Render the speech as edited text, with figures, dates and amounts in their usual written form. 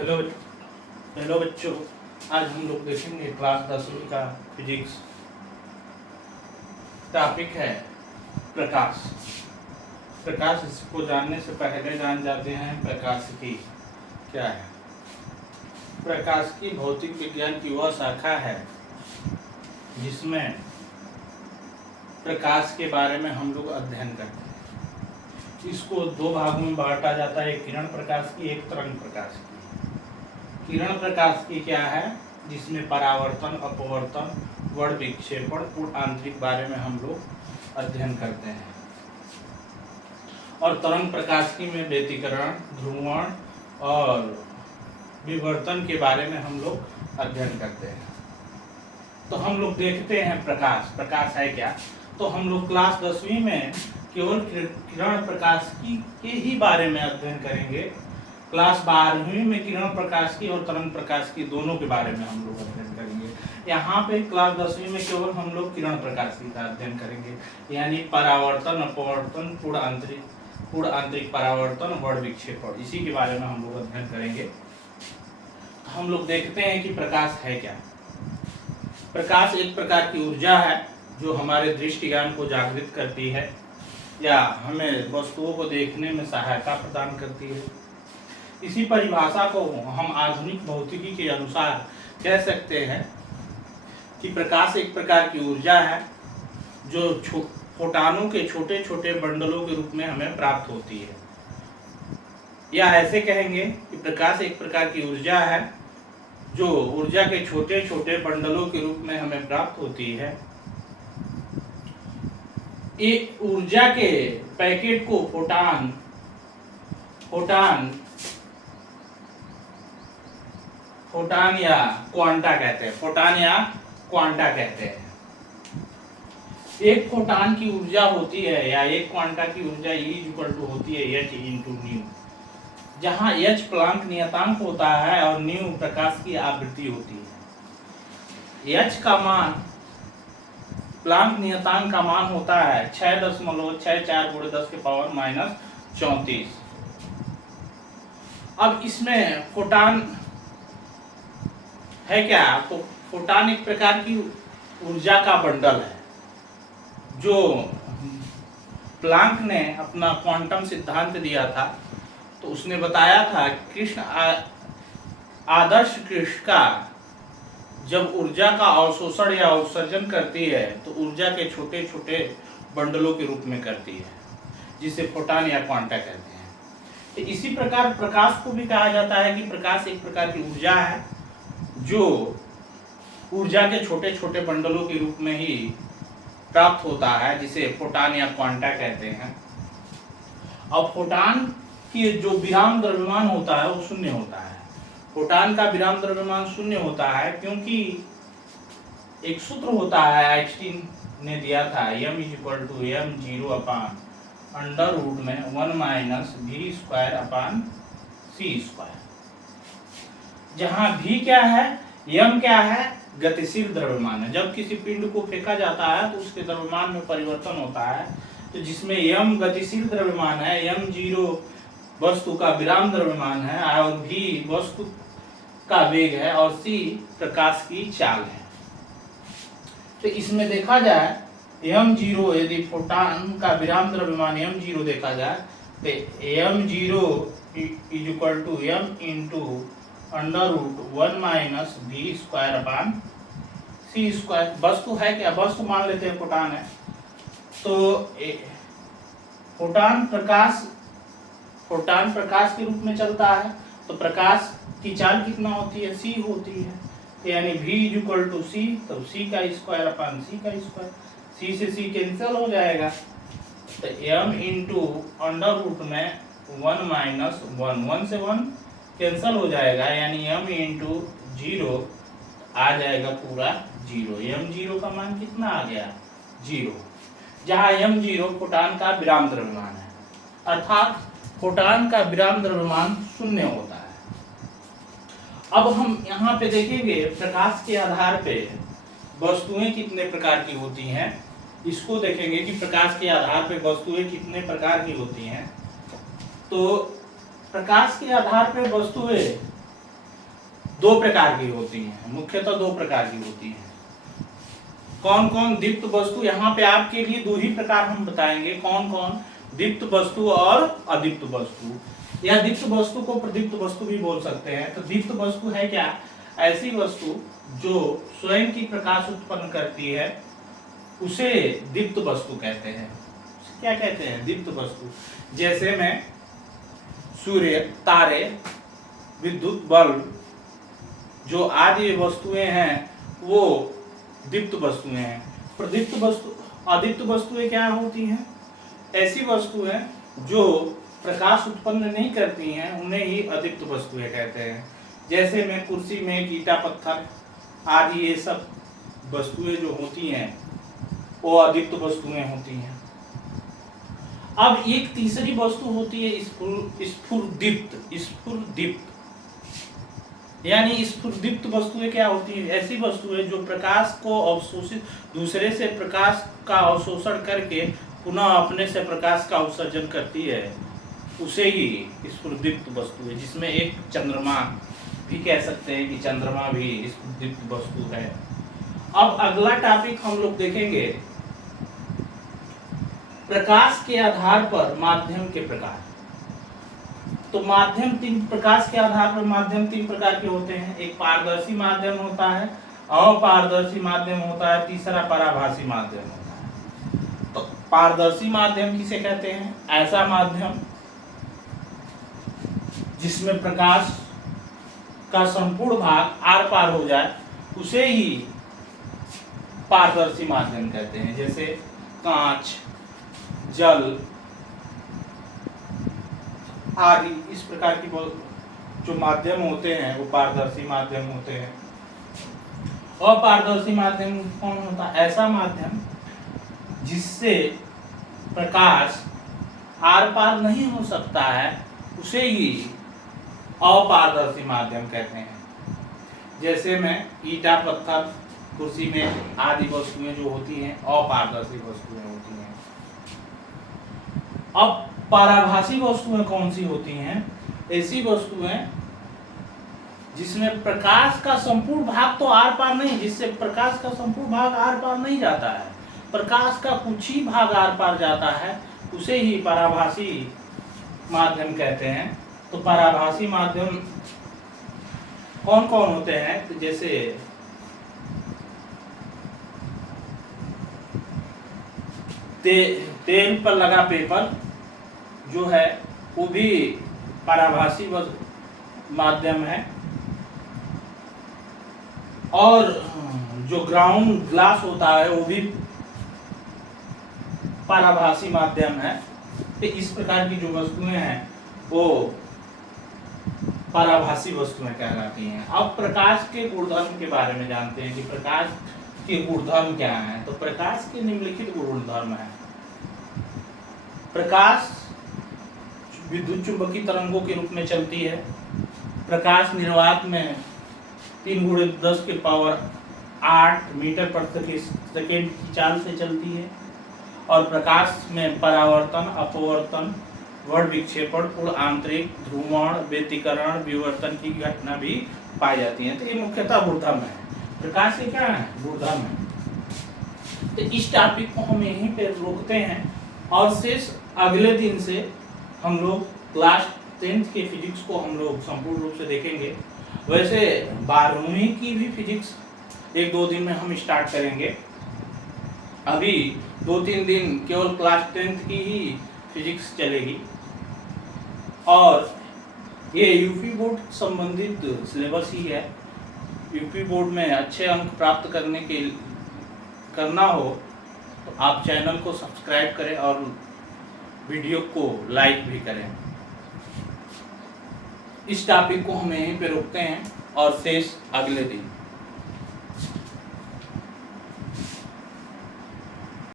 Hello hello बच्चों, आज हम लोग देखेंगे क्लास 10वीं का फिजिक्स। टॉपिक है प्रकाश। प्रकाश इसको जानने से पहले जान जाते हैं प्रकाशिकी क्या है। प्रकाशिकी भौतिक विज्ञान की वह शाखा है जिसमें प्रकाश के बारे में हम लोग अध्ययन करते हैं। इसको दो भागों में बांटा जाता है, एक किरण प्रकाश की, एक तरंग प्रकाश की। किरण प्रकाश की क्या है, जिसमें परावर्तन, अपवर्तन, वर्ण विक्षेपण, पूर्ण आंतरिक बारे में हम लोग अध्ययन करते हैं। और तरंग प्रकाश की में व्यतिकरण, ध्रुवण और विवर्तन के बारे में हम लोग अध्ययन करते हैं। तो हम लोग देखते हैं प्रकाश है क्या। तो हम लोग क्लास 10वीं में केवल किरण प्रकाश की के ही बारे में अध्ययन करेंगे। क्लास 12वीं में किरण प्रकाश की और तरंग प्रकाश की दोनों के बारे में हम लोग अध्ययन करेंगे। यहाँ पे क्लास 10वीं में केवल हम लोग किरण प्रकाश की का अध्ययन करेंगे, यानी परावर्तन, अपवर्तन, पूर्ण आंतरिक परावर्तन, वर्ण विक्षेपण, इसी के बारे में हम लोग अध्ययन करेंगे। हम लोग देखते हैं कि प्रकाश है क्या। प्रकाश एक प्रकार की ऊर्जा है जो हमारे दृष्टि ज्ञान को जागृत करती है या हमें वस्तुओं को देखने में सहायता प्रदान करती है। इसी परिभाषा को हम आधुनिक भौतिकी के अनुसार कह सकते हैं कि प्रकाश एक प्रकार की ऊर्जा है जो फोटॉनों के छोटे छोटे बंडलों के रूप में हमें प्राप्त होती है। या ऐसे कहेंगे कि प्रकाश एक प्रकार की ऊर्जा है जो ऊर्जा के छोटे छोटे बंडलों के रूप में हमें प्राप्त होती है। एक ऊर्जा के पैकेट को फोटान या क्वांटा कहते हैं। एक फोटान की ऊर्जा होती है या एक क्वांटा की ऊर्जा E होती है h × न्यू, जहां h प्लांक नियतांक होता है और न्यू प्रकाश की आवृत्ति होती है। h का मान, प्लांक नियतांक का मान होता है 6.64 × 10⁻⁻34। अब इसमें फोटान है क्या, तो फोटान एक प्रकार की ऊर्जा का बंडल है जो प्लांक ने अपना क्वांटम सिद्धांत दिया था। तो उसने बताया था आदर्श कृष्णिका जब ऊर्जा का अवशोषण या उत्सर्जन करती है तो ऊर्जा के छोटे छोटे बंडलों के रूप में करती है, जिसे फोटान या क्वांटा कहते हैं। तो इसी प्रकार प्रकाश को भी कहा जाता है कि प्रकाश एक प्रकार की ऊर्जा है जो ऊर्जा के छोटे छोटे बंडलों के रूप में ही प्राप्त होता है, जिसे फोटान या क्वांटा कहते हैं। अब फोटान की जो विराम द्रव्यमान होता है वो शून्य होता है। फोटान का विराम द्रव्यमान शून्य होता है क्योंकि एक सूत्र होता है, आइंस्टीन ने दिया था, m = m0/√1 - v² जहां v क्या है, m क्या है, गतिशील द्रव्यमान है। जब किसी पिंड को फेंका जाता है तो उसके द्रव्यमान में परिवर्तन होता है। तो जिसमें m गतिशील द्रव्यमान है, m0 वस्तु का विराम द्रव्यमान है और v वस्तु का वेग है और c प्रकाश की चाल है। तो इसमें देखा जाए m0, यदि फोटान का विराम द्रव्यमान m0 देखा जाए तो m0 = m × (1 - v²/c²) वस्तु है क्या, वस्तु मान लेते हैं फोटान है। तो फोटान प्रकाश के रूप में चलता है। तो प्रकाश की चाल कितना होती है, c होती है। यानी v = c, तो c²/c², c से c कैंसिल हो जाएगा। तो m × (1 से 1 कैंसिल हो जाएगा, यानी m × 0 आ जाएगा पूरा 0। m0 का मान कितना आ गया, 0, जहाँ m0 फोटान का विराम द्रव्यमान है, अर्थात फोटान का विराम द्रव्यमान शून्य होता है। अब हम यहाँ पे देखेंगे प्रकाश के आधार पे वस्तुएं कितने प्रकार की होती हैं। इसको देखेंगे कि प्रकाश के आधार पे वस्तुएं कितने प्रकार की होती हैं। तो प्रकाश के आधार पे वस्तुएं दो प्रकार की होती हैं, मुख्यतः दो प्रकार की होती हैं। कौन कौन दीप्त वस्तु, यहाँ पे आपके लिए दो ही प्रकार हम बताएंगे, कौन कौन, दीप्त वस्तु और अदीप्त वस्तु। या दीप्त वस्तु को प्रदीप्त वस्तु भी बोल सकते हैं। तो दीप्त वस्तु है क्या, ऐसी वस्तु जो स्वयं की प्रकाश उत्पन्न करती है, उसे दीप्त वस्तु कहते हैं। क्या कहते हैं, दीप्त वस्तु। जैसे में सूर्य, तारे, विद्युत बल्ब, जो आदि वस्तुएं हैं वो दीप्त वस्तुएं हैं। प्रदीप्त वस्तु, अदीप्त वस्तुएं क्या होती हैं, ऐसी वस्तुएं जो प्रकाश उत्पन्न नहीं करती हैं, उन्हें ही अदीप्त वस्तुएं कहते हैं। जैसे में कुर्सी में ईटा पत्थर आदि ये सब वस्तुएं जो होती हैं वो अदीप्त वस्तुएं होती हैं। अब एक तीसरी वस्तु होती है स्फुरदीप्त। स्फुरदीप्त यानी स्फुरदीप्त वस्तुएं क्या होती है, ऐसी वस्तुएं जो प्रकाश को अवशोषित, दूसरे से प्रकाश का अवशोषण करके पुनः अपने से प्रकाश का उत्सर्जन करती है, उसे ही स्फुरदीप्त वस्तु है। जिसमें एक चंद्रमा भी कह सकते हैं कि चंद्रमा भी स्फुरदीप्त वस्तु है। अब अगला टॉपिक हम लोग देखेंगे, प्रकाश के आधार पर माध्यम के प्रकार। तो माध्यम तीन, प्रकाश के आधार पर माध्यम तीन प्रकार के होते हैं। एक पारदर्शी माध्यम होता है, अपारदर्शी माध्यम होता है, तीसरा पराभासी माध्यम होता है। तो पारदर्शी माध्यम किसे कहते हैं, ऐसा माध्यम जिसमें प्रकाश का संपूर्ण भाग आर पार हो जाए, उसे ही पारदर्शी माध्यम कहते हैं। जैसे कांच, जल आदि इस प्रकार की जो माध्यम होते हैं वो पारदर्शी माध्यम होते हैं। अपारदर्शी माध्यम कौन होता है, ऐसा माध्यम जिससे प्रकाश आर पार नहीं हो सकता है, उसे ही अपारदर्शी माध्यम कहते हैं। जैसे में ईटा पत्थर, कुर्सी में आदि वस्तुएं जो होती हैं अपारदर्शी वस्तुएं होती हैं। अब पराभासी वस्तुएं कौन सी होती हैं, ऐसी वस्तुएं जिसमें प्रकाश का संपूर्ण भाग तो आर पार नहीं, जिससे प्रकाश का संपूर्ण भाग आर पार नहीं जाता है, प्रकाश का कुछ ही भाग आर पार जाता है, उसे ही पराभासी माध्यम कहते हैं। तो पराभासी माध्यम कौन कौन होते हैं, तो जैसे तेल पर लगा पेपर जो है वो भी पराभासी माध्यम है। और जो ग्राउंड ग्लास होता है वो भी पराभासी माध्यम है। तो इस प्रकार की जो वस्तुएं हैं वो पराभासी वस्तुएं कहलाती हैं। अब प्रकाश के गुणधर्म के बारे में जानते हैं कि प्रकाश के गुणधर्म क्या हैं। तो प्रकाश के निम्नलिखित गुणधर्म हैं। प्रकाश विद्युत चुंबकीय तरंगों के रूप में चलती है। प्रकाश निर्वात में 3×10⁸ मीटर प्रति सेकेंड की चाल से चलती है। और प्रकाश में परावर्तन, अपवर्तन, वर्ण विक्षेपण, पूर्ण आंतरिक, ध्रुवण, व्यतिकरण, विवर्तन की घटना भी पाई जाती है। तो ये मुख्यतः गुणधर्म है। प्रकाश के क्या है, गुणधर्म है। तो इस टॉपिक को हम यहीं पे रोकते हैं और शेष अगले दिन से हम लोग क्लास 10th के फिजिक्स को हम लोग संपूर्ण रूप से देखेंगे। वैसे 12वीं की भी फिजिक्स 1-2 दिन में हम स्टार्ट करेंगे। अभी 2-3 दिन केवल क्लास 10th की ही फिजिक्स चलेगी। और ये यूपी बोर्ड संबंधित सिलेबस ही है। यूपी बोर्ड में अच्छे अंक प्राप्त करना हो तो आप चैनल को सब्सक्राइब करें और वीडियो को लाइक भी करें। इस टॉपिक को हम यहीं पे रोकते हैं और शेष अगले दिन।